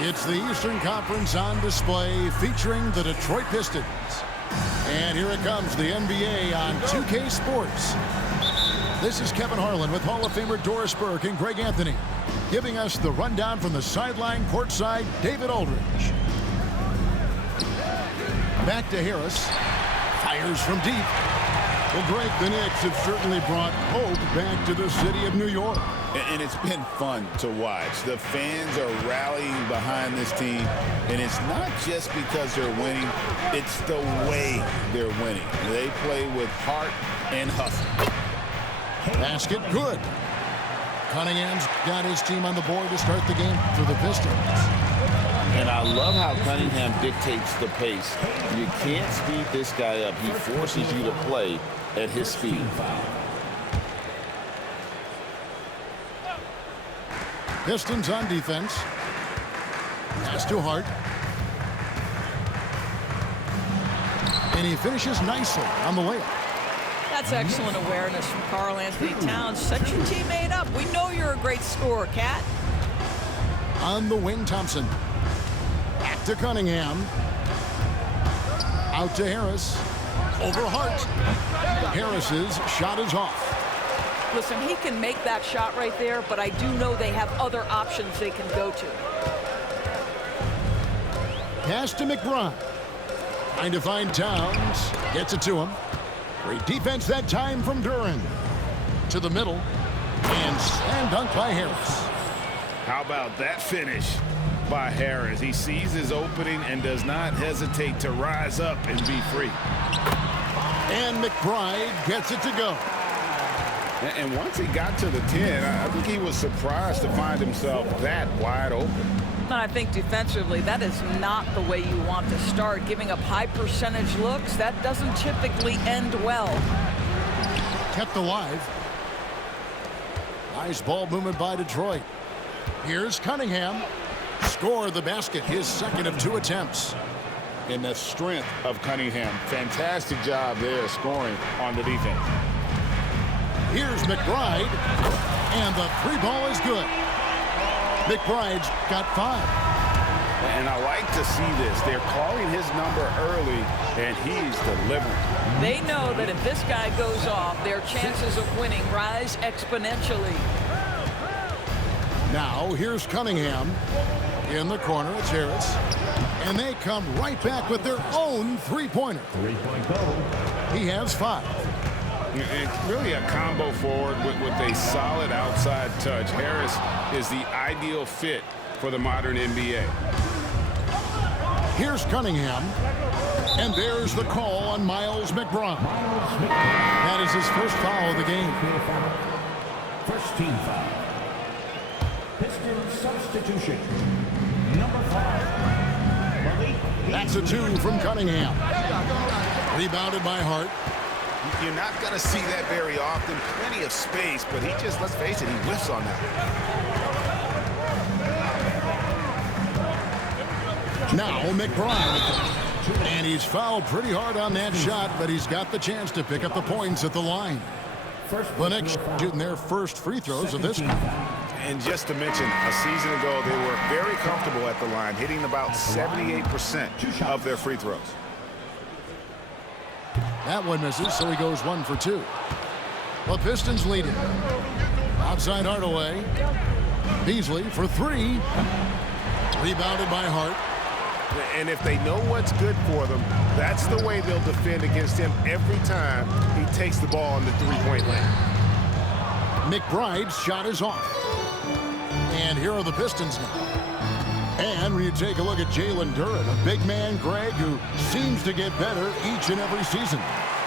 It's the Eastern Conference on display featuring the Detroit Pistons. And here it comes, the NBA on 2K Sports. This is Kevin Harlan with Hall of Famer Doris Burke and Greg Anthony, giving us the rundown from the sideline courtside, David Aldridge. Back to Harris. Fires from deep. Well, Greg, the Knicks have certainly brought hope back to the city of New York. And it's been fun to watch. The fans are rallying behind this team, and it's not just because they're winning, it's the way they're winning. They play with heart and hustle. Basket good. Cunningham's got his team on the board to start the game for the Pistons. And I love how Cunningham dictates the pace. You can't speed this guy up. He forces you to play at his speed. Pistons on defense. Pass to Hart. And he finishes nicely on the layup. That's excellent awareness from Karl Anthony Towns. Set your teammate up. We know you're a great scorer, Cat. On the wing, Thompson. Back to Cunningham. Out to Harris. Over Hart. Harris's shot is off. Listen, he can make that shot right there, but I do know they have other options they can go to. Pass to McBride. Trying to find Towns. Gets it to him. Great defense that time from Duran. To the middle. And slam dunk by Harris. How about that finish by Harris? He sees his opening and does not hesitate to rise up and be free. And McBride gets it to go. And once he got to the 10, I think he was surprised to find himself that wide open. And I think defensively, that is not the way you want to start. Giving up high percentage looks, that doesn't typically end well. Kept alive. Nice ball movement by Detroit. Here's Cunningham. Scored the basket, his second of 2 attempts. And the strength of Cunningham. Fantastic job there scoring on the defense. Here's McBride. And the 3 ball is good. McBride's got 5. And I like to see this. They're calling his number early, and he's delivering. They know that if this guy goes off, their chances of winning rise exponentially. Now, here's Cunningham. In the corner, it's Harris. And they come right back with their own three-pointer. He has 5. It's really a combo forward with a solid outside touch. Harris is the ideal fit for the modern NBA. Here's Cunningham. And there's the call on Miles McBride. That is his first foul of the game. First team foul. Pistons substitution. Number 5. That's a 2 from Cunningham. Rebounded by Hart. You're not going to see that very often. Plenty of space, but he just, let's face it, he whiffs on that. Now McBride. And he's fouled pretty hard on that shot, but he's got the chance to pick up the points at the line. The Knicks shooting their first free throws of this game. And just to mention, a season ago, they were very comfortable at the line, hitting about 78% of their free throws. That one misses, so he goes 1 for 2. The Pistons lead it. Outside Hardaway. Beasley for 3. Rebounded by Hart. And if they know what's good for them, that's the way they'll defend against him every time he takes the ball in the three-point lane. McBride's shot is off. And here are the Pistons now. And when you take a look at Jalen Duran, a big man, Greg, who seems to get better each and every season.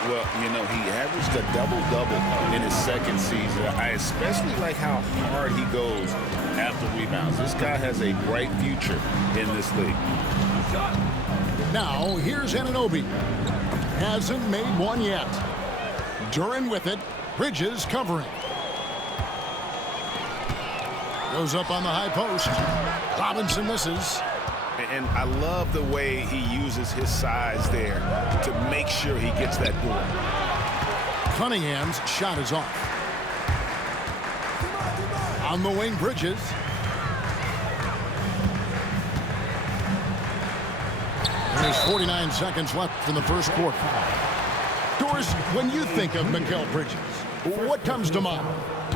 Well, you know, he averaged a double-double in his second season. I especially like how hard he goes after rebounds. This guy has a bright future in this league. Now, here's Anunoby. Hasn't made one yet. Duran with it. Bridges covering. Goes up on the high post. Robinson misses. And I love the way he uses his size there to make sure he gets that door. Cunningham's shot is off. On the wing, Bridges. There's 49 seconds left in the first quarter. Doris, when you think of Mikal Bridges, what comes to mind?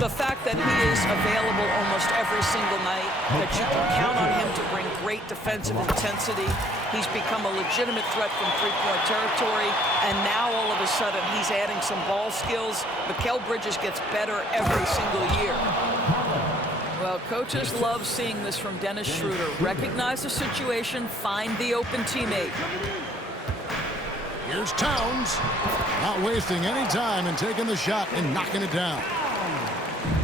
The fact that he is available almost every single night, that you can count on him to bring great defensive intensity. He's become a legitimate threat from three-point territory, and now all of a sudden he's adding some ball skills. Mikal Bridges gets better every single year. Well, coaches love seeing this from Dennis Schroeder. Recognize the situation, find the open teammate. Here's Towns, not wasting any time and taking the shot and knocking it down.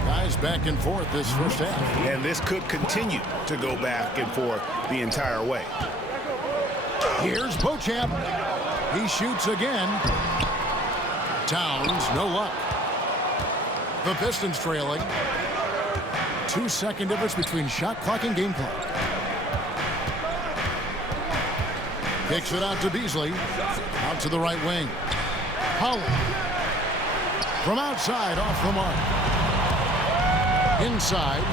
Guys back and forth this first half. And this could continue to go back and forth the entire way. Here's Beauchamp. He shoots again. Towns, no luck. The Pistons trailing. 2-second difference between shot clock and game clock. Kicks it out to Beasley. Out to the right wing. Holland. From outside, off the mark. Inside.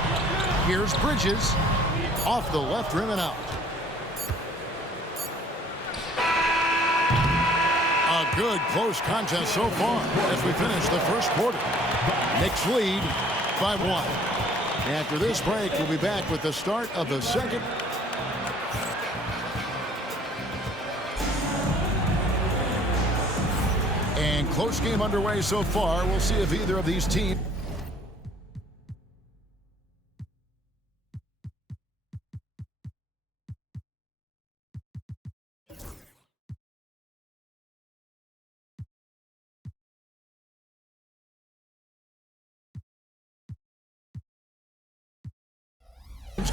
Here's Bridges. Off the left rim and out. A good close contest so far as we finish the first quarter. Knicks lead by 1. After this break, we'll be back with the start of the second. And close game underway so far. We'll see if either of these teams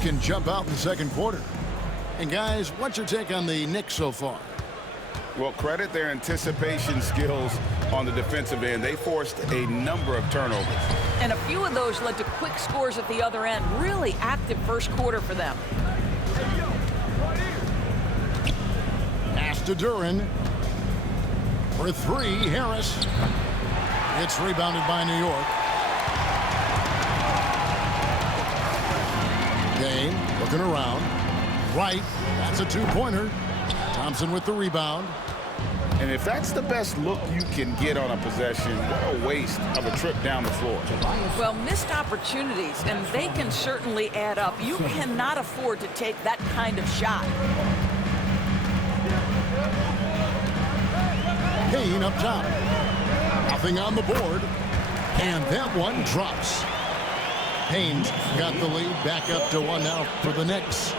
can jump out in the second quarter. And guys, what's your take on the Knicks so far? Well, credit their anticipation skills on the defensive end. They forced a number of turnovers. And a few of those led to quick scores at the other end. Really active first quarter for them. Pass to Duran. For 3, Harris. It's rebounded by New York. Dane looking around. Right. That's a two-pointer. Thompson with the rebound. And if that's the best look you can get on a possession, what a waste of a trip down the floor. Well, missed opportunities, and they can certainly add up. You cannot afford to take that kind of shot. Payne up top. Nothing on the board. And that one drops. Payne's got the lead back up to 1 now for the Knicks.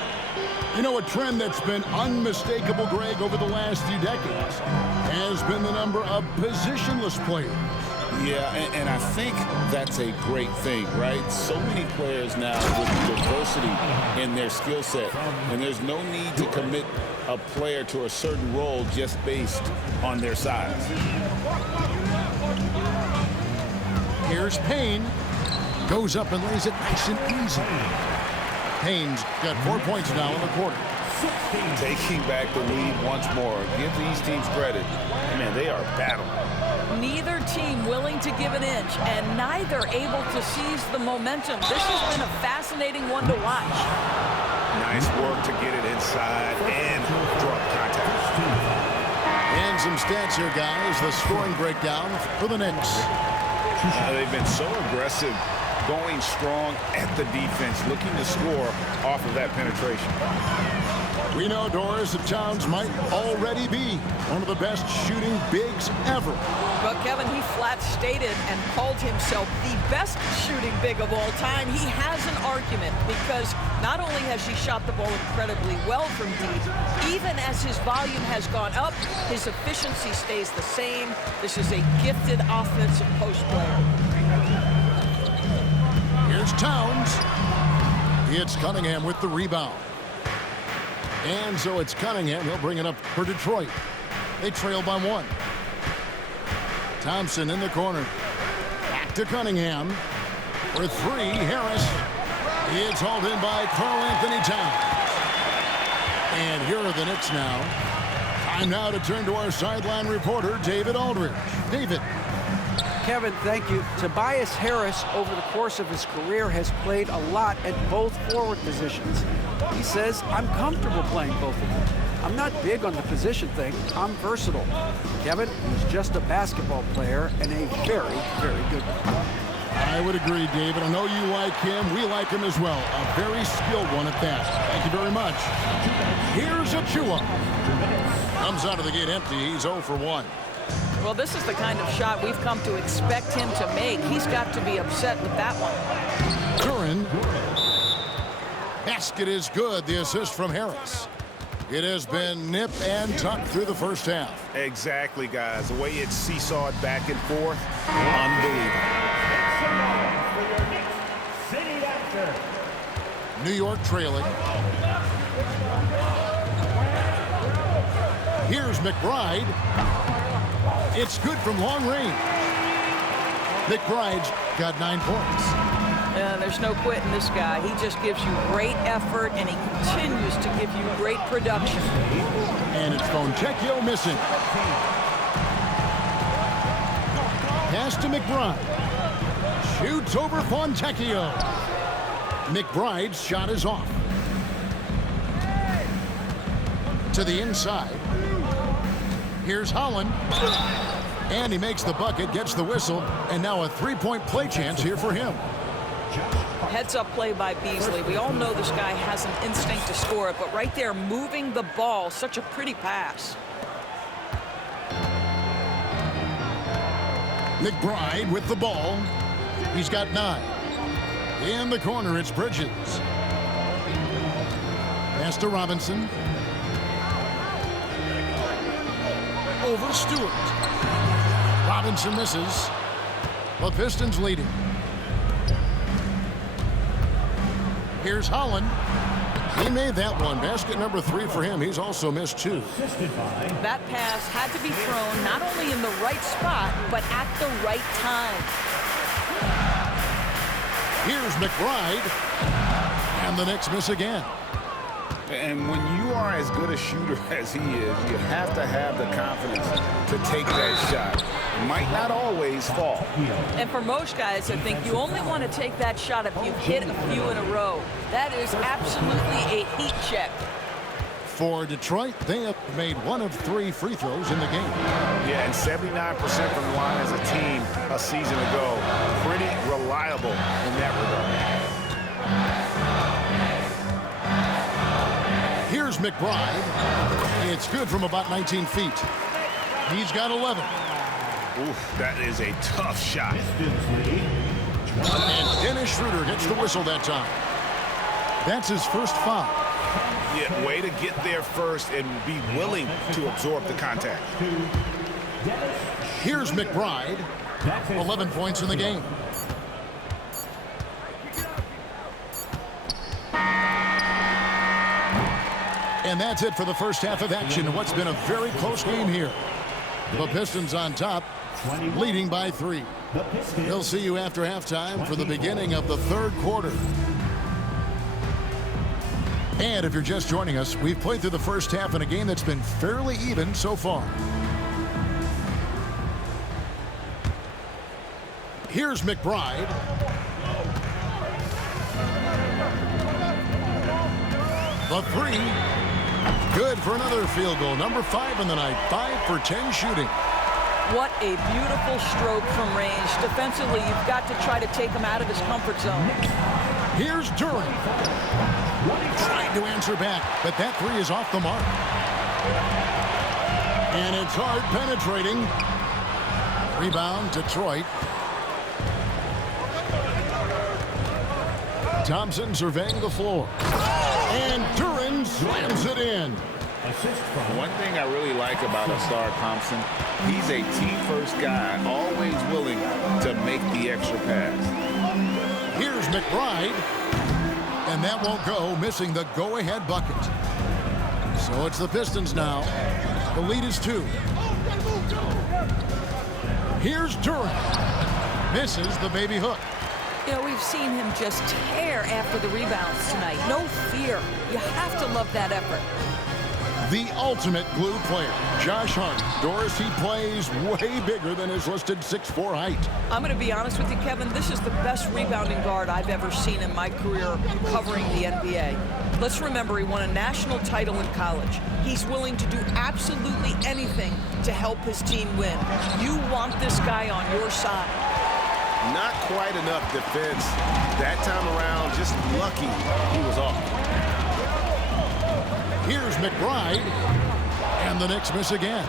You know, a trend that's been unmistakable, Greg, over the last few decades has been the number of positionless players. Yeah, and I think that's a great thing, right? So many players now with diversity in their skill set, and there's no need to commit a player to a certain role just based on their size. Here's Payne. Goes up and lays it nice and easy. Payne's got 4 points now in the quarter. Taking back the lead once more. Give these teams credit. Man, they are battling. Neither team willing to give an inch, and neither able to seize the momentum. This has been a fascinating one to watch. Nice work to get it inside and draw contact. And some stats here, guys. The scoring breakdown for the Knicks. They've been so aggressive, going strong at the defense, looking to score off of that penetration. We know, Doris, that Towns might already be one of the best shooting bigs ever. But Kevin, he flat stated and called himself the best shooting big of all time. He has an argument because not only has he shot the ball incredibly well from deep, even as his volume has gone up, his efficiency stays the same. This is a gifted offensive post player. Here's Towns. It's Cunningham with the rebound. And so it's Cunningham. He'll bring it up for Detroit. They trail by 1. Thompson in the corner. Back to Cunningham. For 3, Harris. It's hauled in by Karl-Anthony Towns. And here are the Knicks now. Time now to turn to our sideline reporter, David Aldridge. David. Kevin, thank you. Tobias Harris, over the course of his career, has played a lot at both forward positions. He says, I'm comfortable playing both of them. I'm not big on the position thing. I'm versatile. Kevin, he's just a basketball player and a very, very good one. I would agree, David. I know you like him. We like him as well. A very skilled one at that. Thank you very much. Here's Achua. Comes out of the gate empty. He's 0 for 1. Well, this is the kind of shot we've come to expect him to make. He's got to be upset with that one. Curran. Basket is good. The assist from Harris. It has been nip and tuck through the first half. Exactly, guys. The way it's seesawed back and forth, unbelievable. New York trailing. Here's McBride. It's good from long range. McBride's got 9 points. There's no quitting this guy. He just gives you great effort, and he continues to give you great production. And it's Fontecchio missing. Pass to McBride. Shoots over Fontecchio. McBride's shot is off. To the inside. Here's Holland. And he makes the bucket, gets the whistle, and now a three-point play chance here for him. Heads-up play by Beasley. We all know this guy has an instinct to score it, but right there, moving the ball, such a pretty pass. McBride with the ball. He's got 9. In the corner, it's Bridges. Pass to Robinson. Over Stewart. Robinson misses. The Pistons leading. Here's Holland. He made that one. Basket number 3 for him. He's also missed 2. That pass had to be thrown not only in the right spot, but at the right time. Here's McBride. And the Knicks miss again. And when you are as good a shooter as he is, you have to have the confidence to take that shot. It might not always fall. And for most guys, I think you only want to take that shot if you've hit a few in a row. That is absolutely a heat check. For Detroit, they have made 1 of 3 free throws in the game. Yeah, and 79% from the line as a team a season ago. Pretty reliable in that regard. Here's McBride. It's good from about 19 feet. He's got 11. Oof, that is a tough shot. And Dennis Schroeder gets the whistle that time. That's his first foul. Yeah, way to get there first and be willing to absorb the contact. Here's McBride. 11 points in the game. And that's it for the first half of action in what's been a very close game here. The Pistons on top, leading by 3. We'll see you after halftime for the beginning of the third quarter. And if you're just joining us, we've played through the first half in a game that's been fairly even so far. Here's McBride. The 3. Good for another field goal. Number 5 in the night. 5 for 10 shooting. What a beautiful stroke from range. Defensively, you've got to try to take him out of his comfort zone. Here's Durant. Trying to answer back, but that 3 is off the mark. And it's hard penetrating. Rebound, Detroit. Thompson surveying the floor. And Durant slams it in. One thing I really like about Asar Thompson, he's a team-first guy, always willing to make the extra pass. Here's McBride. And that won't go, missing the go-ahead bucket. So it's the Pistons now. The lead is 2. Here's Durant. Misses the baby hook. You know, we've seen him just tear after the rebounds tonight. No fear. You have to love that effort. the ultimate glue player, Josh Hart. Doris, he plays way bigger than his listed 6'4" height. I'm going to be honest with you, Kevin. This is the best rebounding guard I've ever seen in my career covering the NBA. Let's remember, he won a national title in college. He's willing to do absolutely anything to help his team win. You want this guy on your side. Not quite enough defense that time around. Just lucky he was off. Here's McBride, and the Knicks miss again.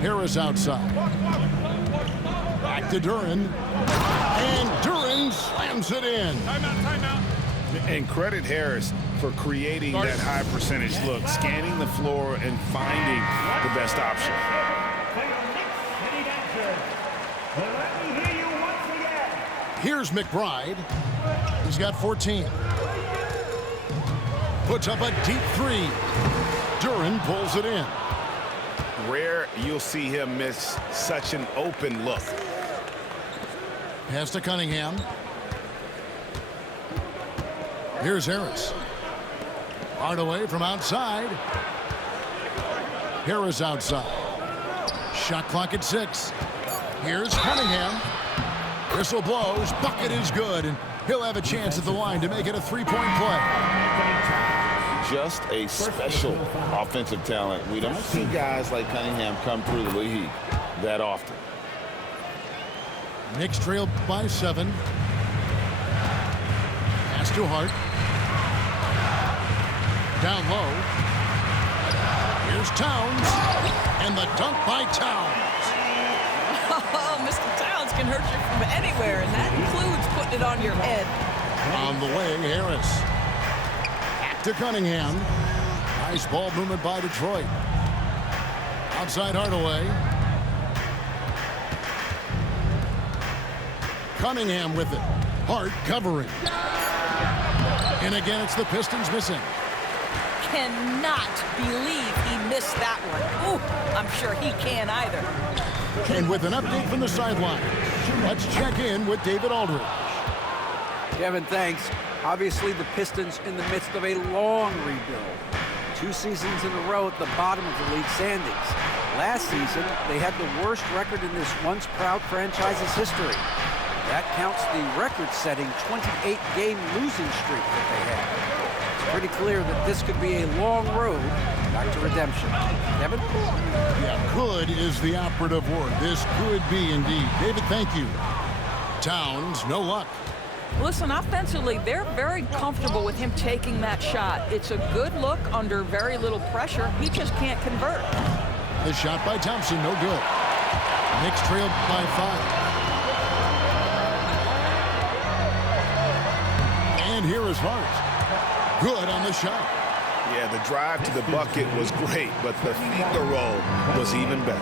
Harris outside. Back to Duren, and Duren slams it in. Timeout. And credit Harris for creating that high percentage look, scanning the floor and finding the best option. Here's McBride. He's got 14. Puts up a deep three. Duren pulls it in. Rare you'll see him miss such an open look. Pass to Cunningham. Here's Harris. Hardaway from outside. Harris outside. Shot clock at 6. Here's Cunningham. Whistle blows. Bucket is good, and he'll have a chance at the line to make it a three-point play. Just a special offensive talent. We don't see guys like Cunningham come through the league that often. Knicks trail by 7. Pass to Hart. Down low. Here's Towns. And the dunk by Towns. Oh, Mr. Towns can hurt you from anywhere, and that includes putting it on your head. On the way, Harris. Back to Cunningham. Nice ball movement by Detroit. Outside Hardaway. Cunningham with it. Hart covering. And again, it's the Pistons missing. Cannot believe he missed that one. Ooh, I'm sure he can't either. And with an update from the sideline, let's check in with David Aldridge. Kevin, thanks. Obviously, the Pistons in the midst of a long rebuild. 2 seasons in a row at the bottom of the league standings. Last season, they had the worst record in this once proud franchise's history. That counts the record-setting 28-game losing streak that they had. It's pretty clear that this could be a long road back to redemption. Kevin? Yeah, could is the operative word. This could be indeed. David, thank you. Towns, no luck. Listen, offensively, they're very comfortable with him taking that shot. It's a good look under very little pressure. He just can't convert. The shot by Thompson, no good. Knicks trailed by 5. And here is Hart. Good on the shot. Yeah, the drive to the bucket was great, but the finger roll was even better.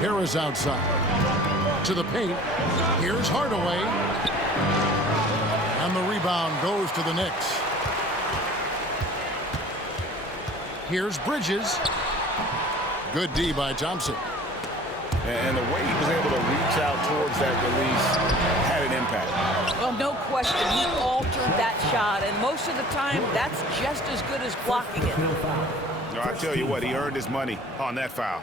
Harris outside. To the paint. Here's Hardaway. And the rebound goes to the Knicks. Here's Bridges. Good D by Thompson. And the way he was able to reach out towards that release had an impact. Well, no question, he altered that shot, and most of the time, that's just as good as blocking it. No, I tell you what, he earned his money on that foul.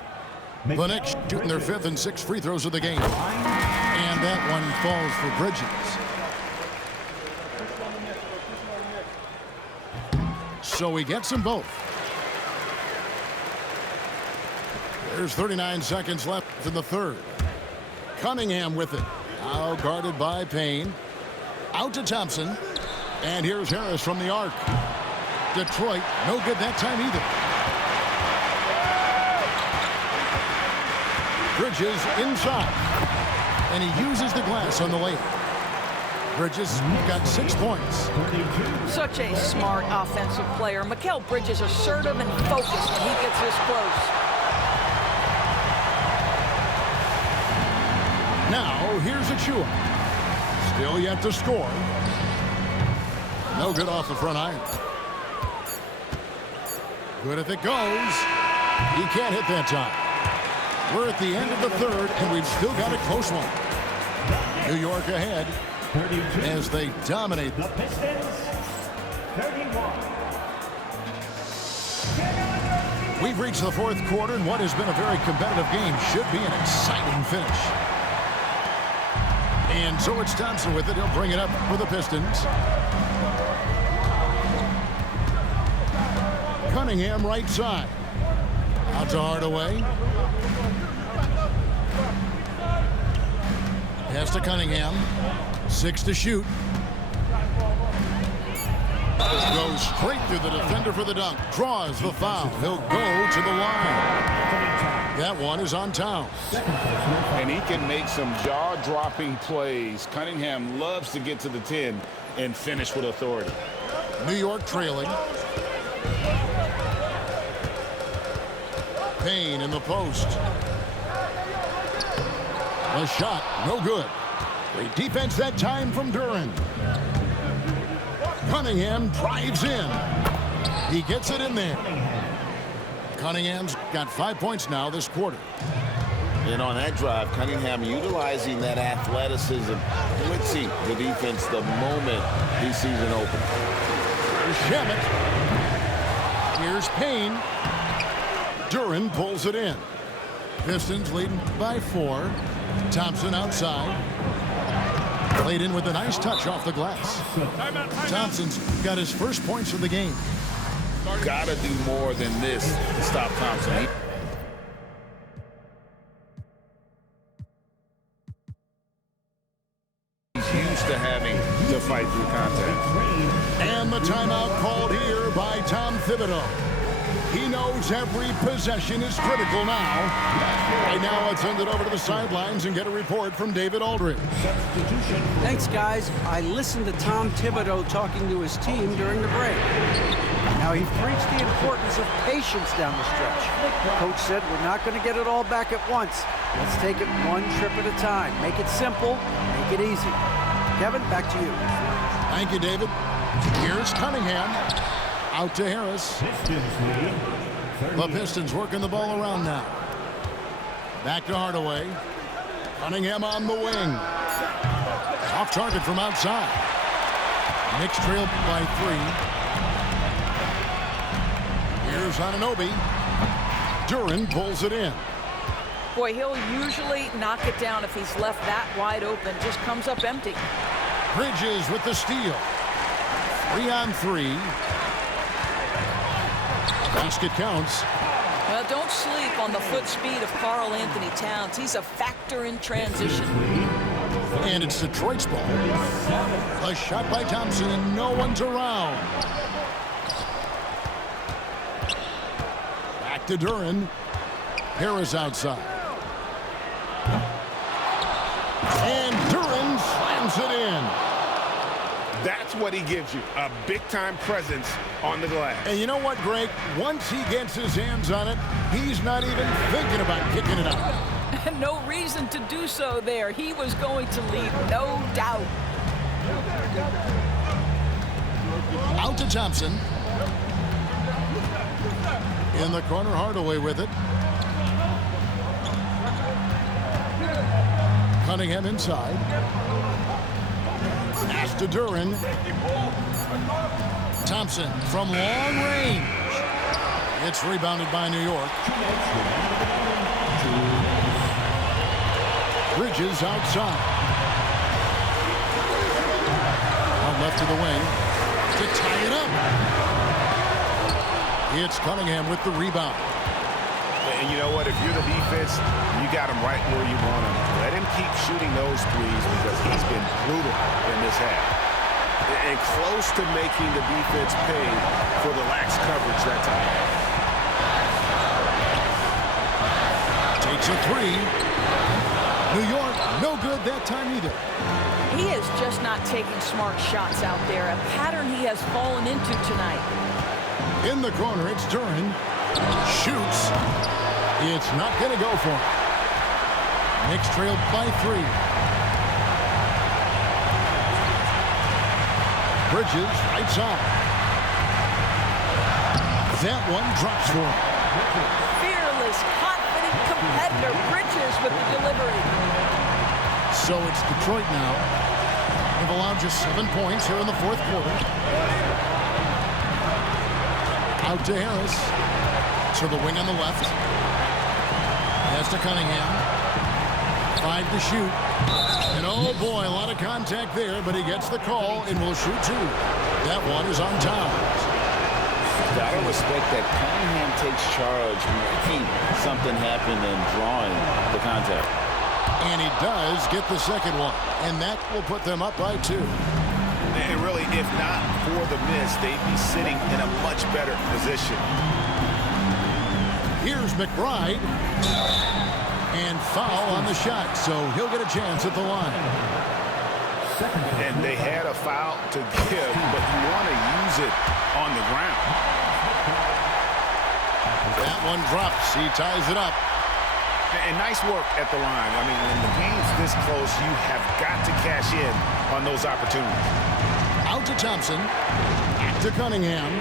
The Knicks shooting their 5th and 6th free throws of the game. And that one falls for Bridges. So he gets them both. There's 39 seconds left in the 3rd. Cunningham with it. Now guarded by Payne. Out to Thompson. And here's Harris from the arc. Detroit, no good that time either. Bridges inside. And he uses the glass on the layup. Bridges got 6 points. Such a smart offensive player. Mikal Bridges assertive and focused when he gets this close. Now, here's Achua. Still yet to score. No good off the front iron. Good if it goes. He can't hit that time. We're at the end of the 3rd, and we've still got a close one. New York ahead as they dominate. The Pistons 31. We've reached the fourth quarter, and what has been a very competitive game should be an exciting finish. And so it's Thompson with it. He'll bring it up for the Pistons. Cunningham right side. Out to Hardaway. Pass to Cunningham. 6 to shoot. Goes straight through the defender for the dunk. Draws the foul. He'll go to the line. That one is on Towns. And he can make some jaw-dropping plays. Cunningham loves to get to the 10 and finish with authority. New York trailing. Payne in the post. A shot, no good. Great defense that time from Duren. Cunningham drives in. He gets it in there. Cunningham's got 5 points now this quarter. And on that drive, Cunningham utilizing that athleticism, blitzing the defense the moment he sees an open. Here's Shamet. Here's Payne. Duren pulls it in. Pistons leading by 4. Thompson outside. Played in with a nice touch off the glass. Thompson's got his first points of the game. Got to do more than this to stop Thompson. He's used to having to fight through contact. And the timeout called here by Tom Thibodeau. He knows every possession is critical now. Right now, let's send it over to the sidelines and get a report from David Aldridge. Thanks, guys. I listened to Tom Thibodeau talking to his team during the break. Now, he preached the importance of patience down the stretch. Coach said, we're not going to get it all back at once. Let's take it one trip at a time. Make it simple, make it easy. Kevin, back to you. Thank you, David. Here's Cunningham. Out to Harris. The Pistons working the ball around now. Back to Hardaway. Cunningham on the wing. Off target from outside. Knicks trail by 3. Here's Anunoby. Duren pulls it in. Boy, he'll usually knock it down if he's left that wide open. Just comes up empty. Bridges with the steal. 3 on 3. Basket counts. Well, don't sleep on the foot speed of Karl Anthony Towns. He's a factor in transition. And it's Detroit's ball. A shot by Thompson, and no one's around. Back to Duren. Harris outside. And Duren slams it in. That's what he gives you, a big-time presence on the glass. And you know what, Greg? Once he gets his hands on it, he's not even thinking about kicking it out. No reason to do so there. He was going to lead, no doubt. Out to Thompson. In the corner, Hardaway with it. Cunningham inside. Pass to Duren. Thompson from long range. It's rebounded by New York. Bridges outside. On left to the wing to tie it up. It's Cunningham with the rebound. And you know what? If you're the defense, you got him right where you want him. Let him keep shooting those threes because he's been brutal in this half. And close to making the defense pay for the lax coverage that time. Takes a 3. New York, no good that time either. He is just not taking smart shots out there, a pattern he has fallen into tonight. In the corner, it's Duren. Shoots. It's not going to go for him. Knicks trailed by 3. Bridges, right side. That one drops for him. Fearless, confident competitor. Bridges with the delivery. So it's Detroit now. They've allowed just 7 points here in the fourth quarter. Out to Harris. To the wing on the left. Pass to Cunningham. 5 to shoot. And oh boy, a lot of contact there, but he gets the call and will shoot 2. That one is on Towns. Gotta respect that Cunningham takes charge, making something happen and drawing the contact. And he does get the second one, and that will put them up by 2. And really, if not for the miss, they'd be sitting in a much better position. Here's McBride. And foul on the shot, so he'll get a chance at the line. And they had a foul to give, but you want to use it on the ground. That one drops. He ties it up. And nice work at the line. I mean, when the game's this close, you have got to cash in on those opportunities. Out to Thompson. Back to Cunningham.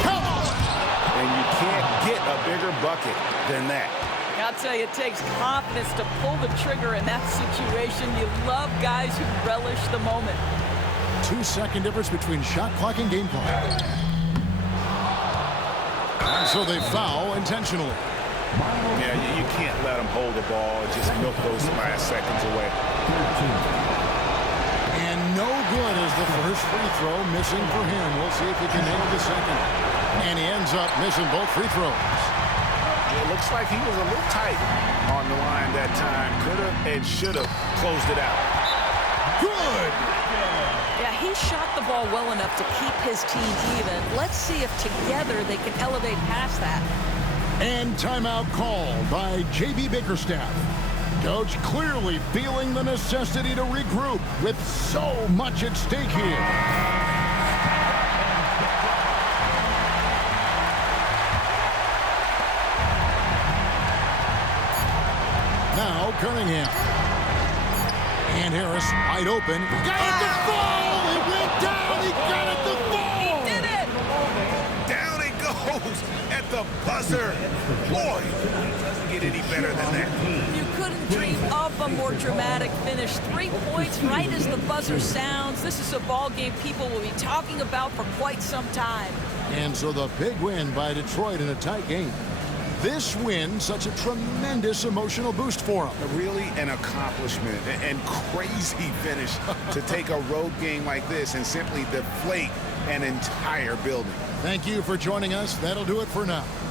Come on! And you can't get a bigger bucket than that. I'll tell you, it takes confidence to pull the trigger in that situation. You love guys who relish the moment. 2-second difference between shot clock and game clock. So they foul intentionally. Yeah, you can't let them hold the ball and just milk those last seconds away. And no good as the first free throw missing for him. We'll see if he can nail the second. And he ends up missing both free throws. It looks like he was a little tight on the line that time. Could have and should have closed it out. Good! Yeah, he shot the ball well enough to keep his team even. Let's see if together they can elevate past that. And timeout called by J.B. Bickerstaff. Coach clearly feeling the necessity to regroup with so much at stake here. Now Cunningham. And Harris wide open. Got it to fall! It went down! He got it to fall! He did it! Down it goes at the buzzer. Boy, it doesn't get any better than that. You couldn't dream of a more dramatic finish. 3 points right as the buzzer sounds. This is a ball game people will be talking about for quite some time. And so the big win by Detroit in a tight game. This win, such a tremendous emotional boost for them. Really an accomplishment and crazy finish to take a road game like this and simply deflate an entire building. Thank you for joining us. That'll do it for now.